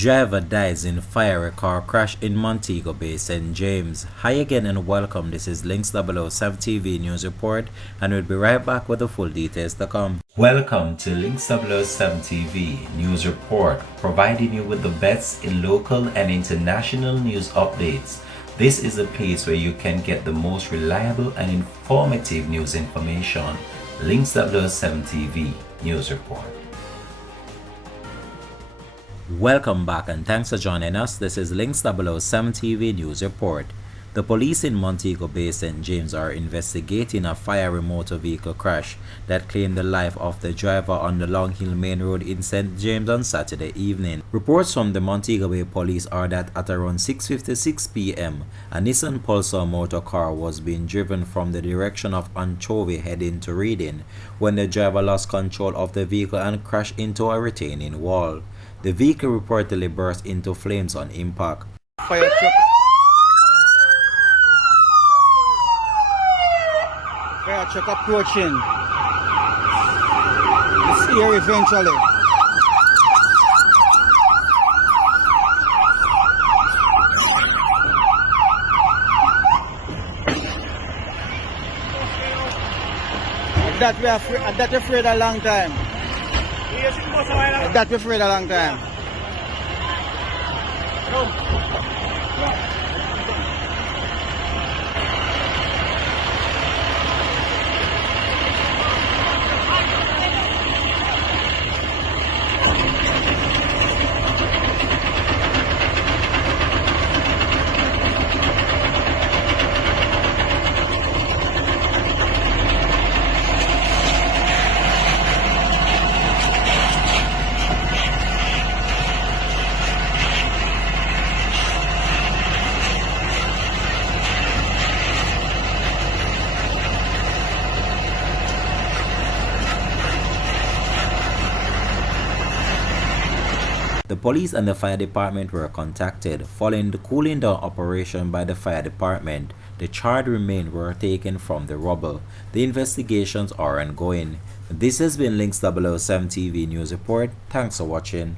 Driver dies in fiery car crash in Montego Bay, St. James. Hi again and welcome. This is Links 007 TV News Report, and we'll be right back with the full details to come. Welcome to Links 007 TV News Report, providing you with the best in local and international news updates. This is a place where you can get the most reliable and informative news information. Links 007 TV News Report. Welcome back and thanks for joining us. This is Links 007 TV News Report. The police in Montego Bay, St. James are investigating a fiery motor vehicle crash that claimed the life of the driver on the Long Hill Main Road in St. James on Saturday evening. Reports from the Montego Bay police are that at around 6:56 p.m., a Nissan Pulsar motor car was being driven from the direction of Anchovy heading to Reading when the driver lost control of the vehicle and crashed into a retaining wall. The vehicle reportedly burst into flames on impact. Fire truck approaching. It's here eventually. That we're afraid a long time. That we're afraid a long time. The police and the fire department were contacted. Following the cooling down operation by the fire department, the charred remains were taken from the rubble. The investigations are ongoing. This has been Links 007 TV News Report. Thanks for watching.